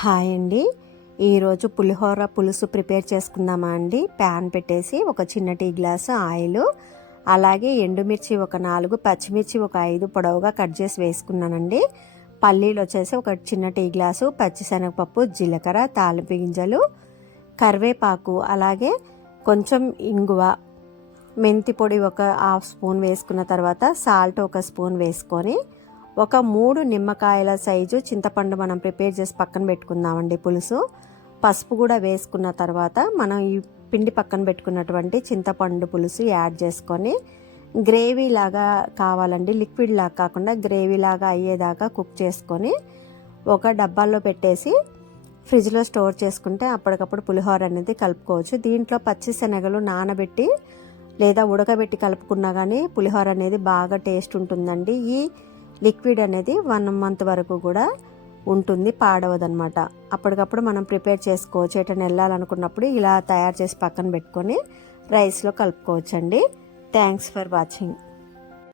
Hi అండి. ఈరోజు పులిహోర పులుసు ప్రిపేర్ చేసుకుందామా అండి. ప్యాన్ పెట్టేసి ఒక చిన్న టీ గ్లాసు ఆయిల్, అలాగే ఎండుమిర్చి ఒక 4, పచ్చిమిర్చి ఒక 5 పొడవుగా కట్ చేసి వేసుకున్నానండి. పల్లీలు వచ్చేసి ఒక చిన్న టీ గ్లాసు, పచ్చిశనగపప్పు, జీలకర్ర, తాలింపు గింజలు, కరివేపాకు, అలాగే కొంచెం ఇంగువ, మెంతి పొడి ఒక హాఫ్ స్పూన్ వేసుకున్న తర్వాత సాల్ట్ ఒక స్పూన్ వేసుకొని ఒక 3 నిమ్మకాయల సైజు చింతపండు మనం ప్రిపేర్ చేసి పక్కన పెట్టుకుందామండి పులుసు. పసుపు కూడా వేసుకున్న తర్వాత మనం ఈ పిండి పక్కన పెట్టుకున్నటువంటి చింతపండు పులుసు యాడ్ చేసుకొని గ్రేవీ లాగా కావాలండి, లిక్విడ్ లాగా కాకుండా గ్రేవీ లాగా అయ్యేదాకా కుక్ చేసుకొని ఒక డబ్బాల్లో పెట్టేసి ఫ్రిడ్జ్లో స్టోర్ చేసుకుంటే అప్పటికప్పుడు పులిహోర అనేది కలుపుకోవచ్చు. దీంట్లో పచ్చి శనగలు నానబెట్టి లేదా ఉడకబెట్టి కలుపుకున్నా కానీ పులిహోర అనేది బాగా టేస్ట్ ఉంటుందండి. ఈ లిక్విడ్ అనేది 1 మంత్ వరకు కూడా ఉంటుంది, పాడవదనమాట. అప్పటికప్పుడు మనం ప్రిపేర్ చేసుకోవచ్చు. ఎటైనా వెళ్ళాలనుకున్నప్పుడు ఇలా తయారు చేసి పక్కన పెట్టుకొని రైస్లో కలుపుకోవచ్చండి. Thanks for watching.